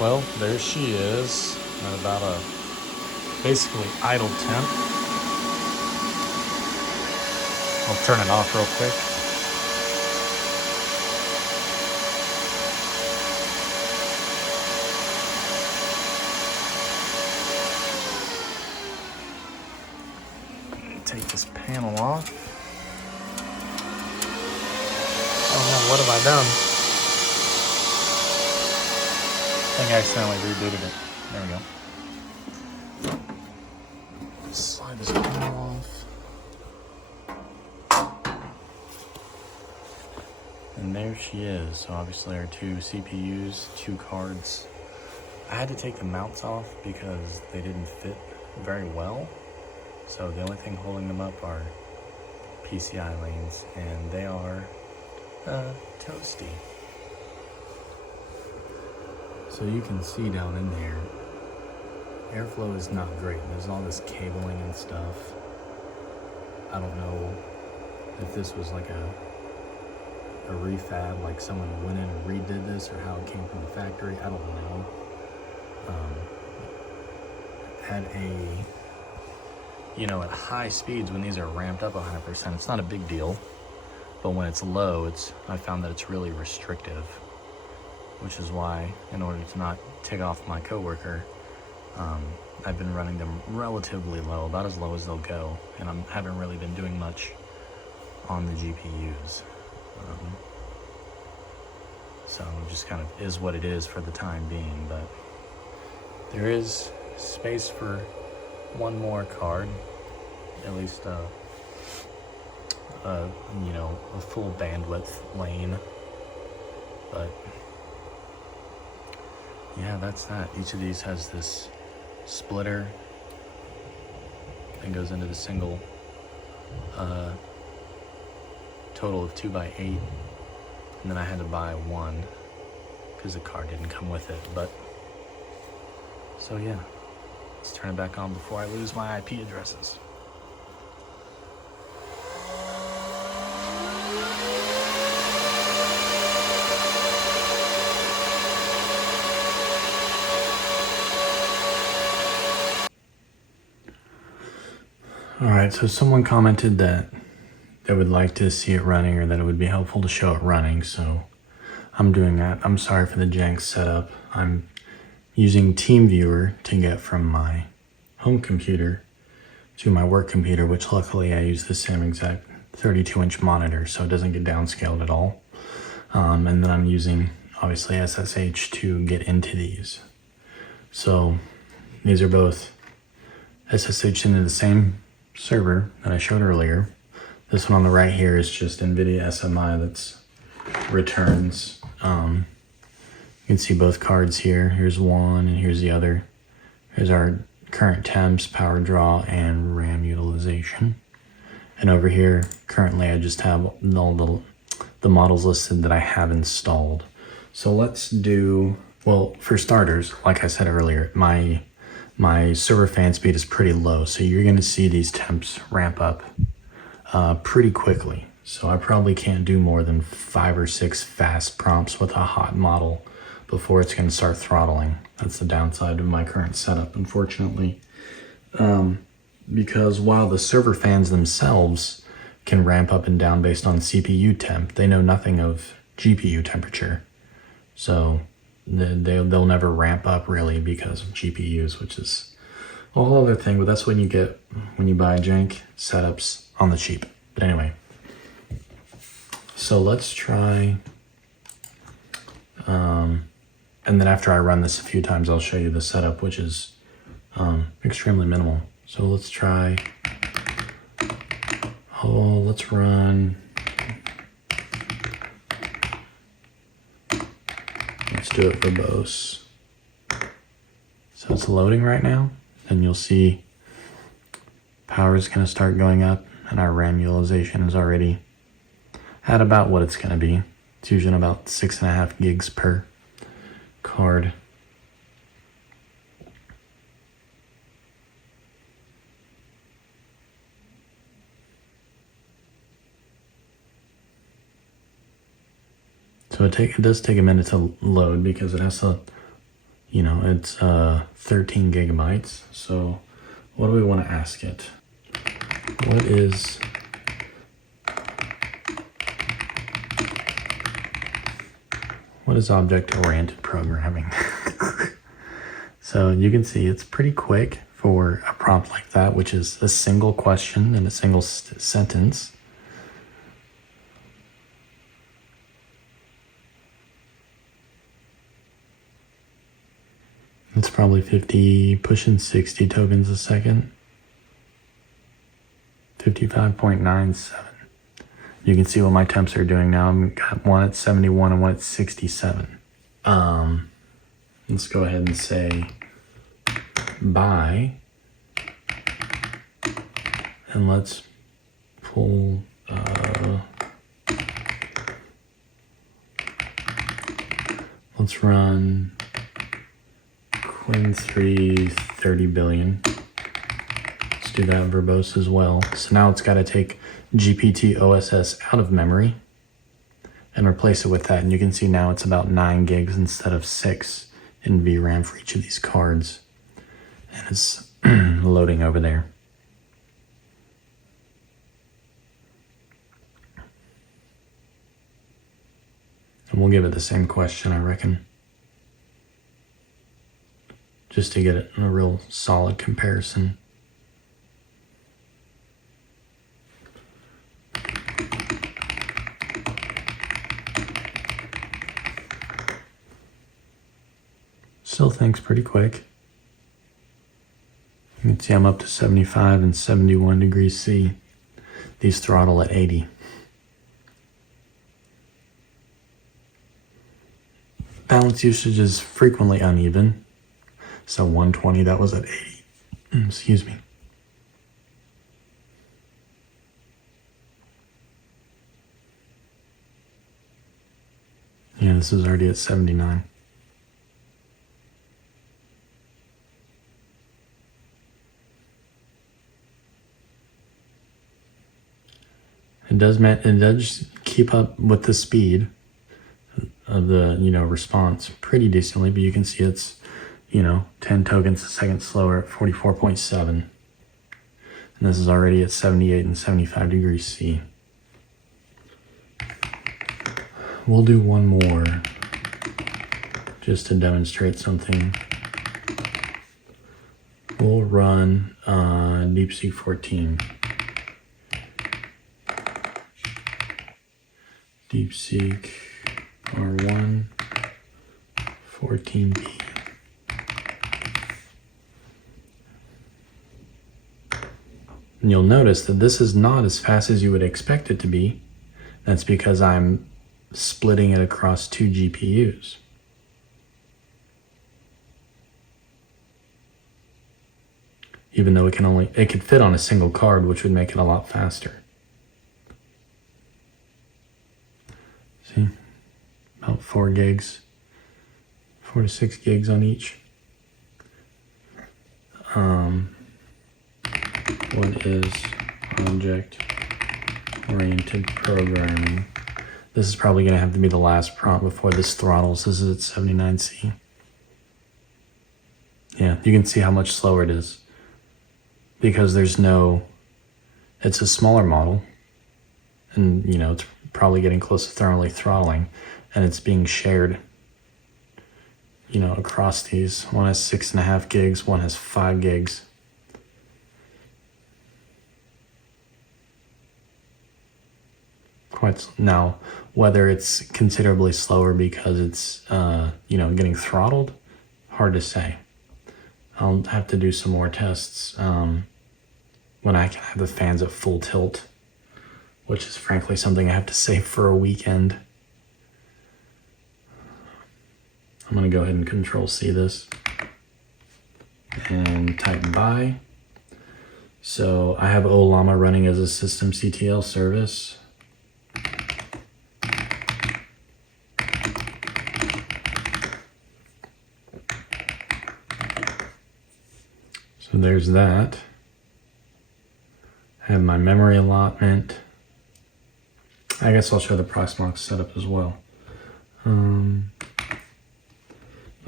Well, there she is at about a basically idle temp. I'll turn it off real quick. Take this panel off. Oh no, what have I done? I think I accidentally rebooted it. There we go. Slide this panel off. And there she is. So obviously our two CPUs, two cards. I had to take the mounts off because they didn't fit very well. So the only thing holding them up are PCI lanes, and they are toasty. So you can see down in there, airflow is not great. There's all this cabling and stuff. I don't know if this was like a refab, like someone went in and redid this, or how it came from the factory. I don't know. Had a, at high speeds, when these are ramped up 100%, it's not a big deal. But when it's low, I found that it's really restrictive, which is why, in order to not tick off my coworker, I've been running them relatively low, about as low as they'll go, and I haven't really been doing much on the GPUs. So it just kind of is what it is for the time being, but there is space for one more card, at least a full bandwidth lane. But yeah, that's that. Each of these has this splitter and goes into the single total of 2x8, and then I had to buy one because the card didn't come with it. But so yeah, let's turn it back on before I lose my IP addresses. All right, so someone commented that they would like to see it running, or that it would be helpful to show it running, so I'm doing that. I'm sorry for the jank setup. I'm using TeamViewer to get from my home computer to my work computer, which luckily I use the same exact 32-inch monitor, so it doesn't get downscaled at all. And then I'm using, obviously, SSH to get into these. So these are both SSH into the same server that I showed earlier. This one on the right here is just NVIDIA SMI that's returns. You can see both cards here. Here's one and here's the other. Here's our current temps, power draw, and RAM utilization. And over here, currently I just have all the models listed that I have installed. So let's do, well, for starters, like I said earlier, my server fan speed is pretty low, so you're gonna see these temps ramp up pretty quickly. So I probably can't do more than 5 or 6 fast prompts with a hot model before it's gonna start throttling. That's the downside of my current setup, unfortunately. Because while the server fans themselves can ramp up and down based on CPU temp, they know nothing of GPU temperature. So they'll never ramp up really because of GPUs, which is a whole other thing, but that's when you get when you buy jank setups on the cheap. But anyway, so let's try, and then after I run this a few times, I'll show you the setup, which is extremely minimal. So let's try, let's run, let's do it verbose. So it's loading right now, and you'll see power is going to start going up, and our RAM utilization is already at about what it's going to be. It's usually about 6.5 gigs per card. So it does take a minute to load because it has to You know, it's 13 gigabytes. So what do we want to ask it? What is object-oriented programming? So you can see it's pretty quick for a prompt like that, which is a single question and a single sentence. It's probably 50, pushing 60 tokens a second. 55.97. You can see what my temps are doing now. I've got one at 71 and one at 67. Let's go ahead and say buy, and let's pull let's run Quinn 3 30 billion. Let's do that verbose as well. So now it's got to take GPT OSS out of memory and replace it with that. And you can see now it's about 9 gigs instead of 6 in VRAM for each of these cards. And it's loading over there. And we'll give it the same question, I reckon, just to get it in a real solid comparison. Still thinks pretty quick. You can see I'm up to 75 and 71 degrees C. These throttle at 80. Balance usage is frequently uneven. So 120, that was at 80. Excuse me. Yeah, this is already at 79. It does keep up with the speed of the, response pretty decently, but you can see it's, 10 tokens a second slower at 44.7. And this is already at 78 and 75 degrees C. We'll do one more just to demonstrate something. We'll run DeepSeek 14. DeepSeek R1 14B. And you'll notice that this is not as fast as you would expect it to be. That's because I'm splitting it across 2 GPUs. Even though it could fit on a single card, which would make it a lot faster. See, about 4 gigs, 4 to 6 gigs on each. What is object-oriented programming? This is probably going to have to be the last prompt before this throttles. This is at 79C. Yeah, you can see how much slower it is. Because it's a smaller model. And, it's probably getting close to thermally throttling. And it's being shared, across these. One has 6.5 gigs, one has 5 gigs. Now, whether it's considerably slower because it's, getting throttled, hard to say. I'll have to do some more tests when I can have the fans at full tilt, which is frankly something I have to save for a weekend. I'm going to go ahead and Control-C this and type buy. So I have Ollama running as a systemctl service. So there's that. I have my memory allotment. I guess I'll show the Proxmox setup as well.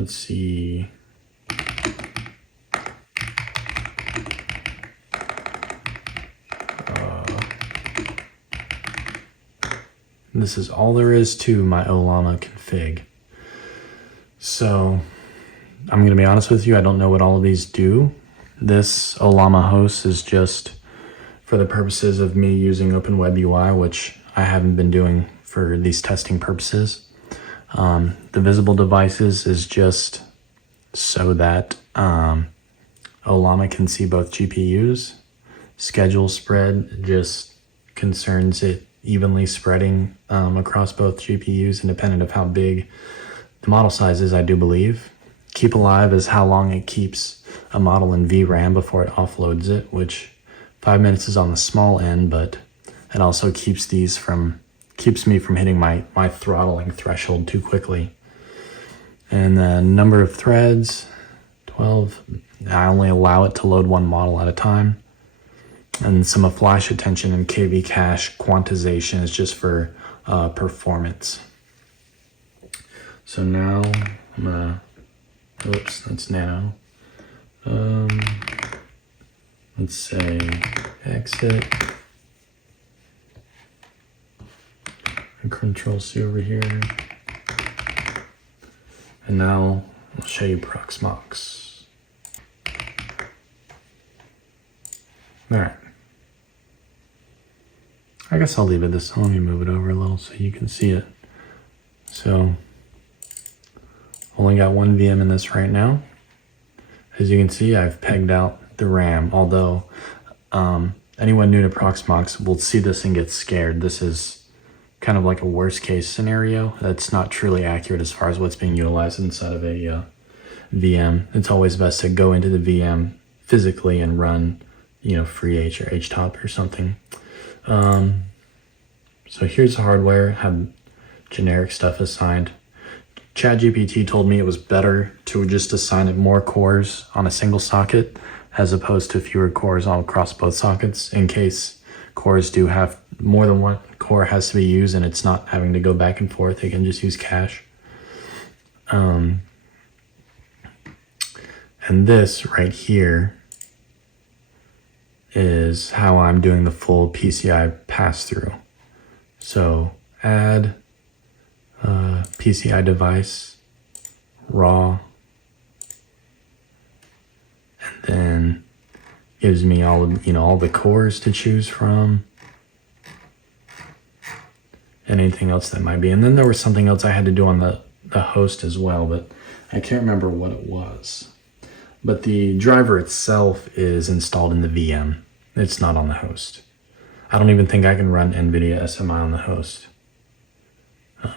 let's see. This is all there is to my Ollama config. So I'm going to be honest with you, I don't know what all of these do. This Ollama host is just for the purposes of me using OpenWebUI, which I haven't been doing for these testing purposes. The visible devices is just so that Ollama can see both GPUs. Schedule spread just concerns it evenly spreading across both GPUs, independent of how big the model size is, I do believe. Keep alive is how long it keeps a model in VRAM before it offloads it, which 5 minutes is on the small end, but it also keeps me from hitting my throttling threshold too quickly. And the number of threads, 12. I only allow it to load one model at a time. And some of flash attention and KV cache quantization is just for performance. So now I'm gonna, oops, that's nano. Let's say exit. And Control C over here. And now I'll show you Proxmox. All right. I guess I'll leave it this. Let me move it over a little so you can see it. So, only got one VM in this right now. As you can see, I've pegged out the RAM, although anyone new to Proxmox will see this and get scared. This is kind of like a worst case scenario that's not truly accurate as far as what's being utilized inside of a VM. It's always best to go into the VM physically and run, FreeH or HTOP or something. So here's the hardware, have generic stuff assigned. ChatGPT told me it was better to just assign it more cores on a single socket as opposed to fewer cores all across both sockets, in case cores do have more than one core has to be used and it's not having to go back and forth. They can just use cache. And this right here is how I'm doing the full PCI pass-through. So add PCI device, raw, and then gives me all the cores to choose from, and anything else that might be. And then there was something else I had to do on the host as well, but I can't remember what it was. But the driver itself is installed in the VM. It's not on the host. I don't even think I can run NVIDIA SMI on the host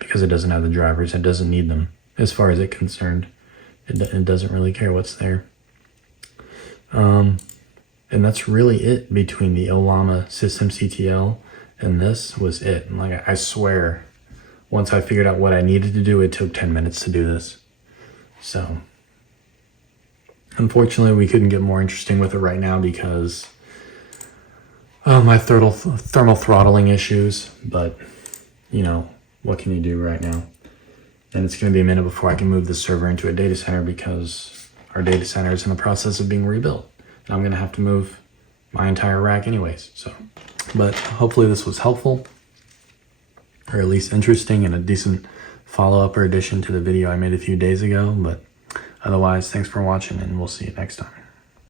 because it doesn't have the drivers. It doesn't need them as far as it's concerned. It doesn't really care what's there. And that's really it between the Ollama systemctl and this was it. And I swear, once I figured out what I needed to do, it took 10 minutes to do this. So unfortunately, we couldn't get more interesting with it right now because my thermal throttling issues, but what can you do right now? And it's going to be a minute before I can move the server into a data center because our data center is in the process of being rebuilt. And I'm going to have to move my entire rack anyways. But hopefully this was helpful, or at least interesting and a decent follow-up or addition to the video I made a few days ago. But otherwise, thanks for watching and we'll see you next time.